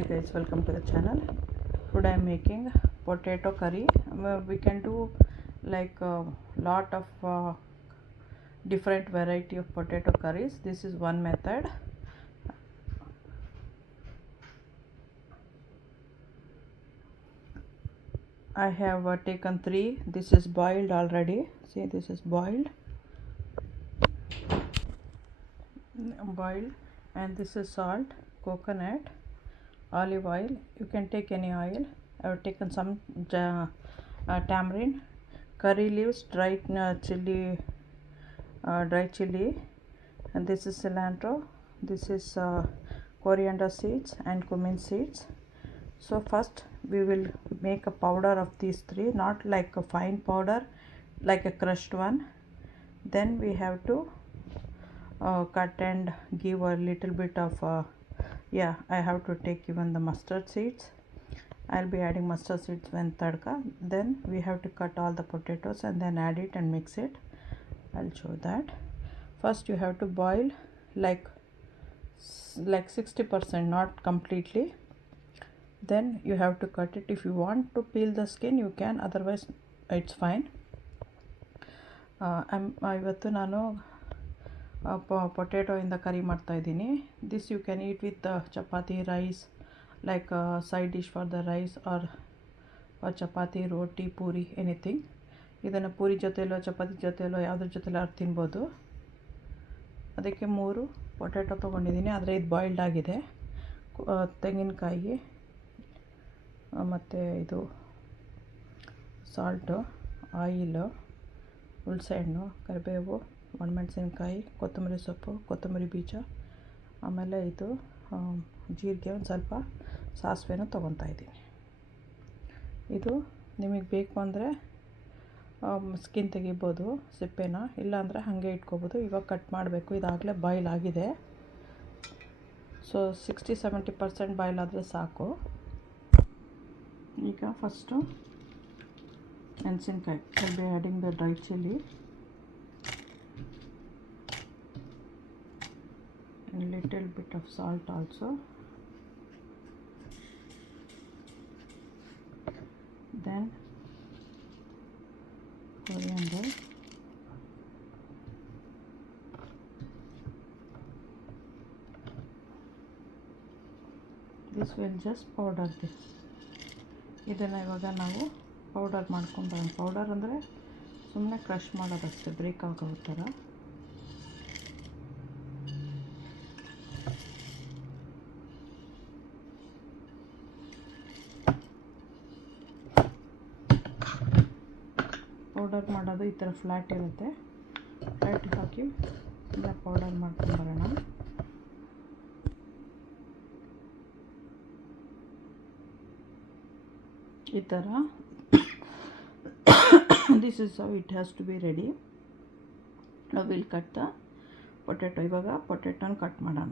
Hi guys, welcome to the channel. Today I'm making potato curry. We can do like a lot of different variety of potato curries. This is one method. I have taken 3. This is boiled already. See, this is boiled, and this is salt, coconut, olive oil. You can take any oil. I have taken some tamarind, curry leaves, dry chili, and this is cilantro. This is coriander seeds and cumin seeds. So first we will make a powder of these 3, not like a fine powder, like a crushed one. Then we have to cut and give a little bit of I have to take even the mustard seeds. I'll be adding mustard seeds when tadka. Then we have to cut all the potatoes and then add it and mix it. I'll show that. First you have to boil like 60%, not completely. Then you have to cut it. If you want to peel the skin you can, otherwise it's fine. ಇವತ್ತು ನಾನು potato ಇಂದ curry ಮಾಡ್ತಾ ಇದ್ದೀನಿ. This you can eat with chapati, rice, like side dish for the rice or chapati, roti, puri, anything. ಇದನ್ನು ಪೂರಿ ಜೊತೆಯಲ್ಲೋ ಚಪಾತಿ ಜೊತೆಯಲ್ಲೋ ಯಾವುದ್ರ ಜೊತೆಲೋ ತಿನ್ಬೋದು. ಅದಕ್ಕೆ 3 potato ತೊಗೊಂಡಿದ್ದೀನಿ, ಆದರೆ ಇದು ಬಾಯ್ಲ್ಡ್ ಆಗಿದೆ. ತೆಂಗಿನಕಾಯಿ ಮತ್ತು ಇದು ಸಾಲ್ಟು, ಆಯಿಲು, ಹುಣಸೆಹಣ್ಣು, ಕರಿಬೇವು, ಒಣಮೆಣಸಿನ್ಕಾಯಿ, ಕೊತ್ತಂಬರಿ ಸೊಪ್ಪು, ಕೊತ್ತಂಬರಿ ಬೀಜ, ಆಮೇಲೆ ಇದು ಜೀರಿಗೆ, ಒಂದು ಸ್ವಲ್ಪ ಸಾಸಿವೆನೂ ತೊಗೊತಾ ಇದ್ದೀನಿ. ಇದು ನಿಮಗೆ ಬೇಕು ಅಂದರೆ ಸ್ಕಿನ್ ತೆಗಿಬೋದು, ಸಿಪ್ಪೆನ, ಇಲ್ಲಾಂದರೆ ಹಾಗೆ ಇಟ್ಕೋಬೋದು. ಇವಾಗ ಕಟ್ ಮಾಡಬೇಕು. ಇದಾಗಲೇ ಬಾಯ್ಲ್ ಆಗಿದೆ. ಸೊ 60-70% ಬಾಯ್ಲ್ ಆದರೆ ಸಾಕು. ಈಗ ಫಸ್ಟು ಮೆಣಸಿನ್ಕಾಯಿ, I'll be adding the dry chili and little bit of salt also. Then coriander, this will just powder this. ಇದನ್ನು ಇವಾಗ ನಾವು ಪೌಡರ್ ಮಾಡ್ಕೊಂಡ್ಬರೋಣ. ಪೌಡರ್ ಅಂದರೆ ಸುಮ್ಮನೆ ಕ್ರಷ್ ಮಾಡೋದಷ್ಟೇ, ಬ್ರೇಕ್ ಆಗೋ ಥರ. ಪೌಡರ್ ಮಾಡೋದು ಈ ಥರ ಫ್ಲ್ಯಾಟ್ ಇರುತ್ತೆ. ಫ್ಲ್ಯಾಟ್ ಹಾಕಿ ಸುಮ್ಮನೆ ಪೌಡರ್ ಮಾಡ್ಕೊಂಡ್ಬರೋಣ. ಈ ಥರ this is how it has to be ready. Now we'll cut the potato. ಇವಾಗ ಪೊಟೆಟೊನ ಕಟ್ ಮಾಡೋಣ.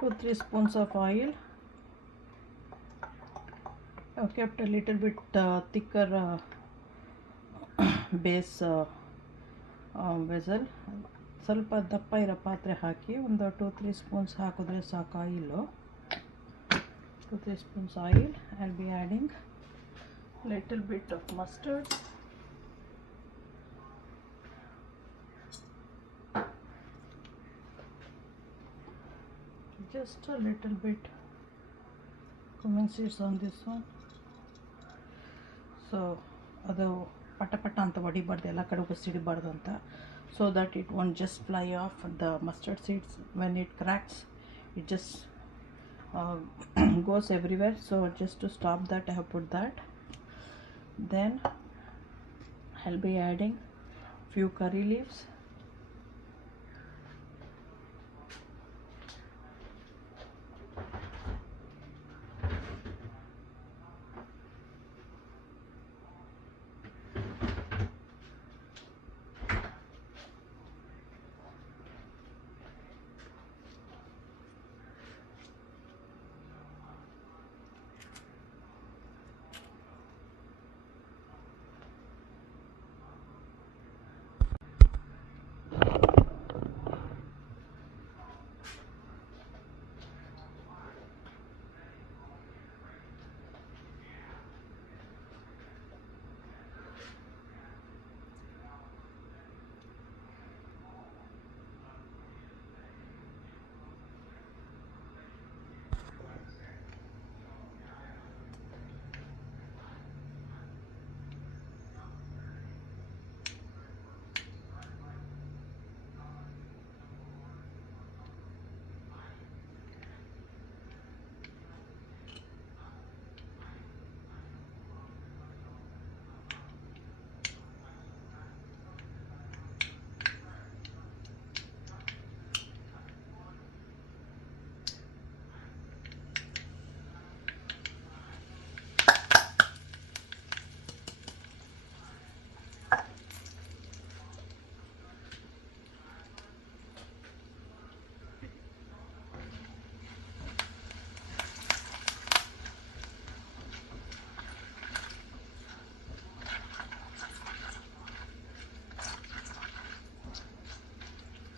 Two 3 spoons of oil. I've kept a little bit thicker base vessel. ಸ್ವಲ್ಪ ದಪ್ಪ ಇರೋ ಪಾತ್ರೆ ಹಾಕಿ ಒಂದು 2-3 ಸ್ಪೂನ್ಸ್ ಹಾಕಿದ್ರೆ ಸಾಕು oil. 2-3 spoons oil. I'll be adding little bit of mustard, just a little bit cumin seeds on this one. So ಅದು ಪಟ ಪಟ ಅಂತ ಹೊಡಿಬಾರ್ದು, ಎಲ್ಲ ಕಡೆಗೂ ಸಿಡಿಬಾರ್ದು ಅಂತ, so that it won't just fly off the mustard seeds. When it cracks, it just goes everywhere. So just to stop that, I have put that. Then I'll be adding few curry leaves.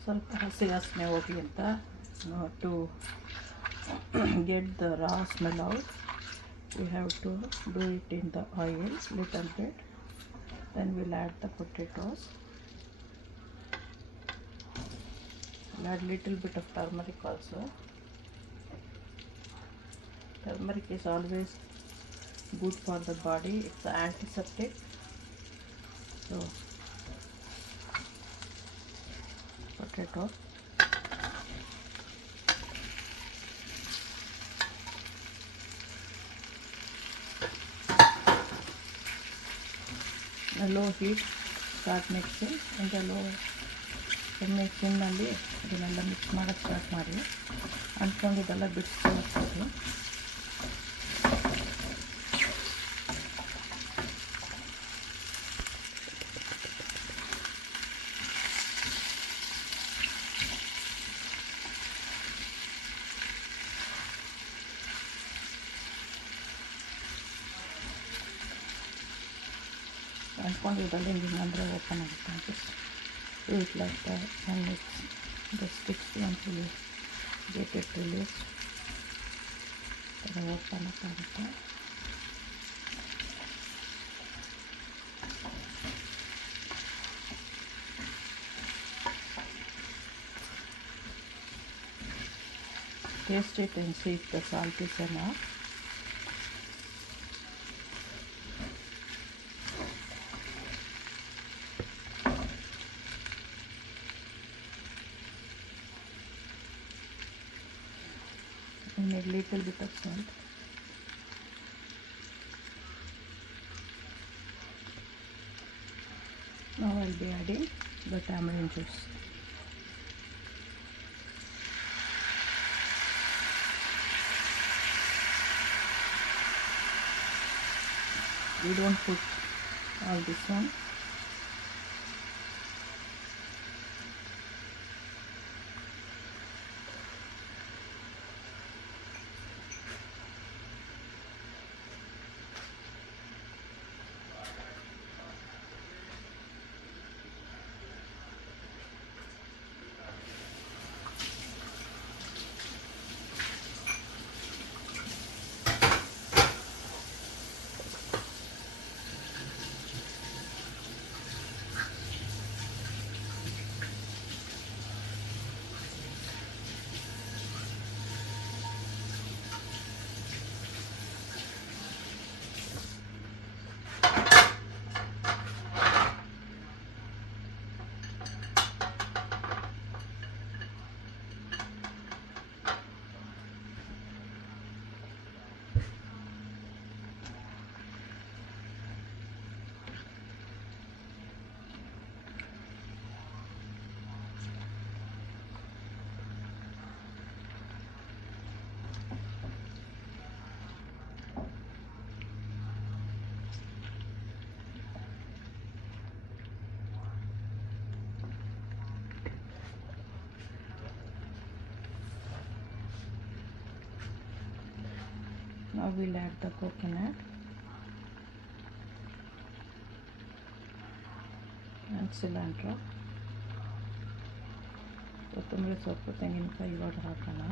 ಸ್ವಲ್ಪ ಹಸಿ ವಾಸನೆ ಹೋಗಲಿ ಅಂತ, to get the raw smell out, we have to do it in the oil little bit. Then we'll add the potatoes. We'll add little bit of turmeric also. Turmeric is always good for the body, it's an antiseptic. So potato, a low heat, start mixing. In the low ಮಿಕ್ಸಿಂಗ್ನಲ್ಲಿ ಇದನ್ನೆಲ್ಲ mix ಮಾಡೋಕ್ಕೆ start ಮಾಡಿ, ಅಂದ್ಕೊಂಡಿದ್ದೆಲ್ಲ ಬಿಡಿಸ್ಕೊಳ್ಬೋದು. ಅಂದ್ಕೊಂಡಿದ್ದೆಲ್ಲ ಹಿಂಗಂದರೆ open ಆಗುತ್ತೆ ಅಂತ do it like that, and it's the sticks until you get it released. Then open up ಆಗುತ್ತೆ. Taste it and see if the salt is enough. I need little bit of salt. Now I'll be adding the tamarind juice. We don't put all this one. Now we'll add the coconut and cilantro. ಕೊತ್ತಂಬರಿ ಸೊಪ್ಪು, ತೆಂಗಿನಕಾಯಿ ಇವಾಗ ಹಾಕೋಣ.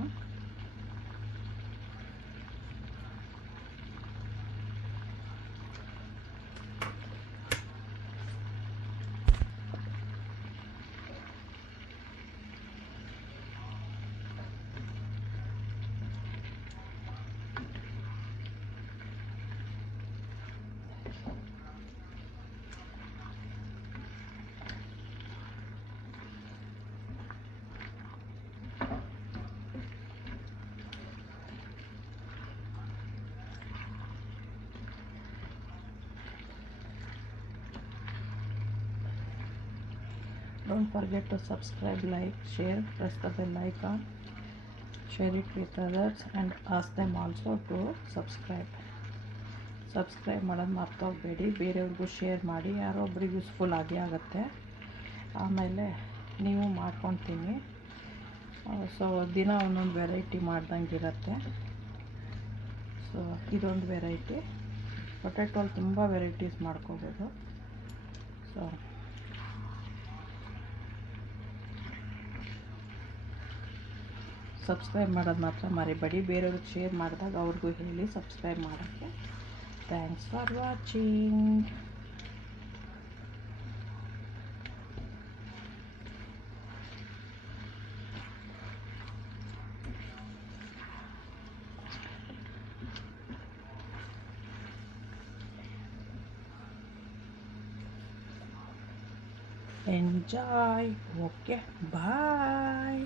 Don't forget to subscribe, like, share, press the bell icon, share it with others and ask them also to subscribe. Subscribe ಮಾಡೋದು ಮರ್ತೋಗಬೇಡಿ, ಬೇರೆಯವ್ರಿಗೂ share ಮಾಡಿ, ಯಾರೋ ಒಬ್ರಿಗೆ ಯೂಸ್ಫುಲ್ ಆಗುತ್ತೆ. ಆಮೇಲೆ ನೀವು ಮಾಡ್ಕೊತೀನಿ. ಸೊ ದಿನ ಒಂದೊಂದು ವೆರೈಟಿ ಮಾಡ್ದಂಗೆ ಇರುತ್ತೆ. ಸೊ ಇದೊಂದು ವೆರೈಟಿ. ಪೊಟ್ಯಾಟೋಲ್ಲಿ ತುಂಬ ವೆರೈಟೀಸ್ ಮಾಡ್ಕೋಬೋದು. ಸೊ ಸಬ್ಸ್ಕ್ರೈಬ್ ಮಾಡೋದು ಮಾತ್ರ ಮರಿಬೇಡಿ. ಬೇರೆಯವ್ರಿಗೆ ಶೇರ್ ಮಾಡಿದಾಗ ಅವ್ರಿಗೂ ಹೇಳಿ ಸಬ್ಸ್ಕ್ರೈಬ್ ಮಾಡೋಕ್ಕೆ. Thanks for watching. Enjoy. Okay, bye.